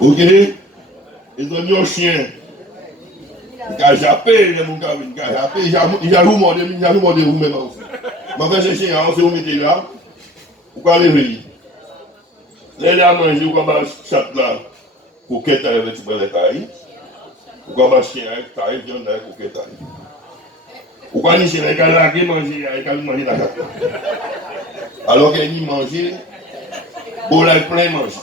Ok? Ils ont mis un chien. Il a jappé, il a jappé, il a demandé vous-même aussi. Mais ce chien, on s'est remis là. Pourquoi lever? Les a mangé, pourquoi chat là, coquette avec les petits cailles. Pourquoi chien avec caille, viande avec coquette. Pourquoi les chiens avec la manger, avec la chat. Alors qu'elle y manger, pour la plein manger.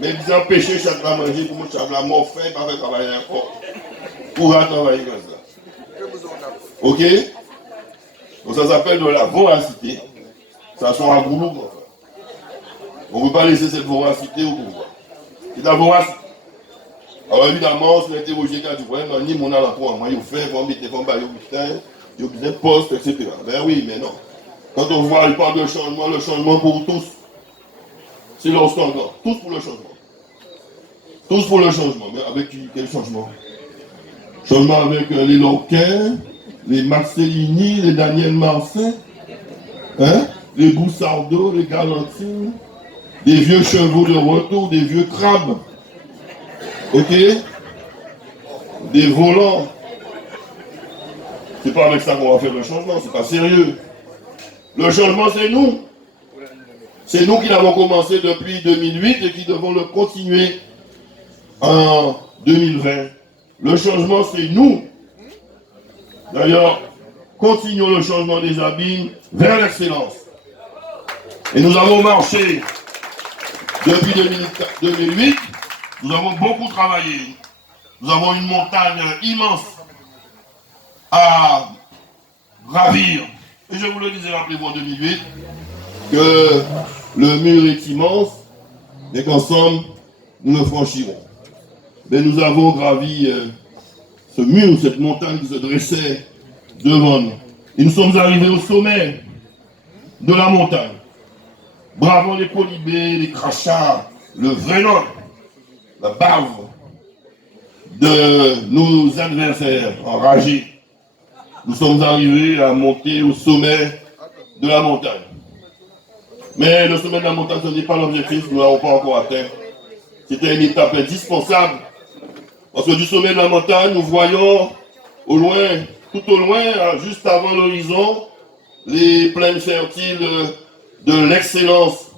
Mais ils empêchent chaque fois manger pour que chaque fois mort faim, pas faire travailler encore. Pour travailler comme ça. Ok? Donc ça s'appelle de la voracité. Ça sont un boulot. On ne peut pas laisser cette voracité au pouvoir. C'est la voracité. Alors évidemment, si l'interrogé a dit, vraiment, ni mon allant pour moi, il fait, il fait, il fait, poste, etc. Ben oui, mais non. Quand on voit, il parle de changement, le changement pour tous. C'est leur slogan. Tous pour le changement. Tous pour le changement. Mais avec quel changement? Changement avec les Lonquins, les Marcellini, les Daniel Marcin, hein? Les Boussardeau, les Galantines, des vieux chevaux de retour, des vieux crabes. Ok? Des volants. C'est pas avec ça qu'on va faire le changement, c'est pas sérieux. Le changement, c'est nous. C'est nous qui l'avons commencé depuis 2008 et qui devons le continuer en 2020. Le changement, c'est nous. D'ailleurs, continuons le changement des abîmes vers l'excellence. Et nous avons marché depuis 2008. Nous avons beaucoup travaillé. Nous avons une montagne immense à gravir. Et je vous le disais, rappelez-vous en 2008, que le mur est immense, mais qu'ensemble, nous le franchirons. Mais nous avons gravi ce mur, cette montagne qui se dressait devant nous. Et nous sommes arrivés au sommet de la montagne. Bravant les colibés, les crachats, le venin, la bave de nos adversaires enragés. Nous sommes arrivés à monter au sommet de la montagne. Mais le sommet de la montagne, ce n'est pas l'objectif, nous ne l'avons pas encore atteint. C'était une étape indispensable. Parce que du sommet de la montagne, nous voyons au loin, tout au loin, juste avant l'horizon, les plaines fertiles de l'excellence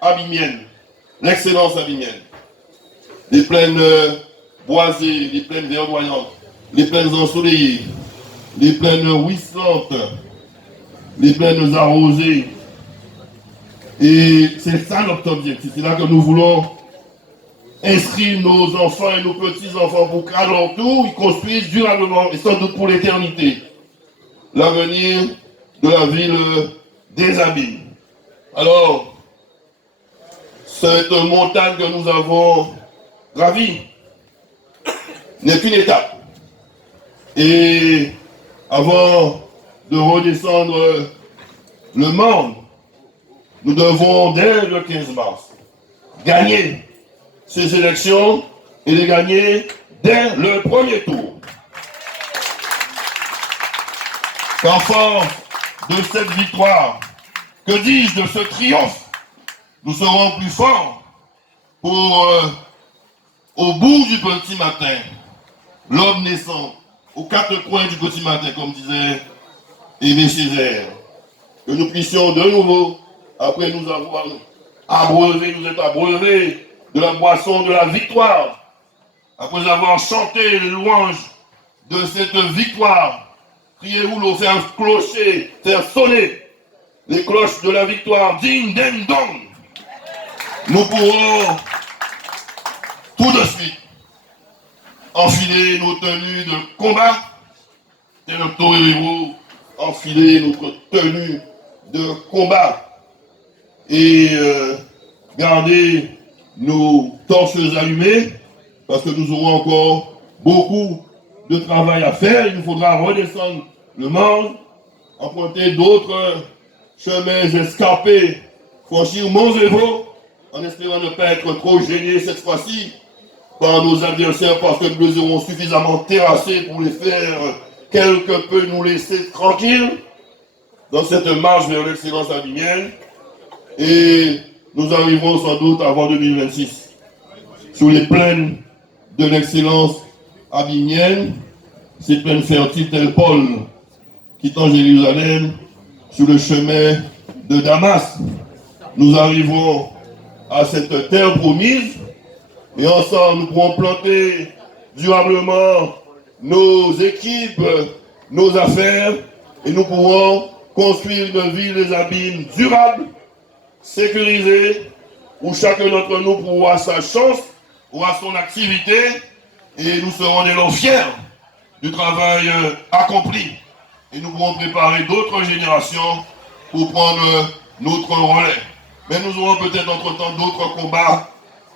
abymienne. L'excellence abymienne. Les plaines boisées, les plaines verdoyantes, les plaines ensoleillées, les plaines ruisselantes, les plaines arrosées. Et c'est ça notre objectif. C'est là que nous voulons inscrire nos enfants et nos petits-enfants pour qu'à leur tour, ils construisent durablement et sans doute pour l'éternité l'avenir de la ville des abîmes. Alors, cette montagne que nous avons gravie n'est qu'une étape. Et avant de redescendre le monde, nous devons, dès le 15 mars, gagner ces élections et les gagner dès le premier tour. Qu'en force de cette victoire, que dis-je de ce triomphe, nous serons plus forts pour, au bout du petit matin, l'homme naissant, aux quatre coins du petit matin, comme disait Aimé Césaire, que nous puissions de nouveau, après nous avoir abreuvé, nous être abreuvés de la boisson de la victoire, après avoir chanté les louanges de cette victoire, criez-vous l'eau, faire clocher, faire sonner les cloches de la victoire, ding, ding, dong. Nous pourrons tout de suite enfiler nos tenues de combat, et le torero enfiler notre tenue de combat et garder nos torches allumées, parce que nous aurons encore beaucoup de travail à faire. Il nous faudra redescendre le monde, emprunter d'autres chemins escarpés, franchir monts et vaux, en espérant ne pas être trop gênés cette fois-ci par nos adversaires, parce que nous les aurons suffisamment terrassés pour les faire quelque peu nous laisser tranquilles dans cette marche vers l'excellence abymienne. Et nous arriverons sans doute avant 2026. sur les plaines de l'excellence abimienne, ces plaines fertiles telles Paul, quittant Jérusalem sur le chemin de Damas. Nous arrivons à cette terre promise et ensemble nous pourrons planter durablement nos équipes, nos affaires et nous pourrons construire une ville des abîmes durable, sécurisée, où chacun d'entre nous pourra sa chance, aura son activité et nous serons dès lors fiers du travail accompli. Et nous pourrons préparer d'autres générations pour prendre notre relais. Mais nous aurons peut-être entre-temps d'autres combats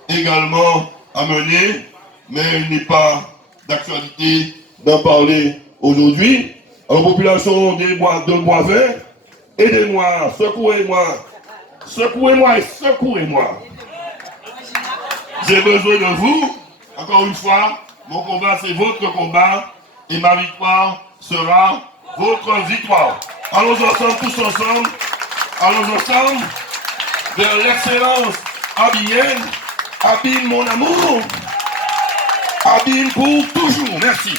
également à mener, mais il n'est pas d'actualité d'en parler aujourd'hui. Alors, population de Boisvert, aidez-moi, secouez-moi, secouez-moi et secouez-moi. J'ai besoin de vous. Encore une fois, mon combat, c'est votre combat et ma victoire sera votre victoire. Allons ensemble, tous ensemble. Allons ensemble vers l'excellence abimienne. Abîme mon amour. Abîme pour toujours. Merci.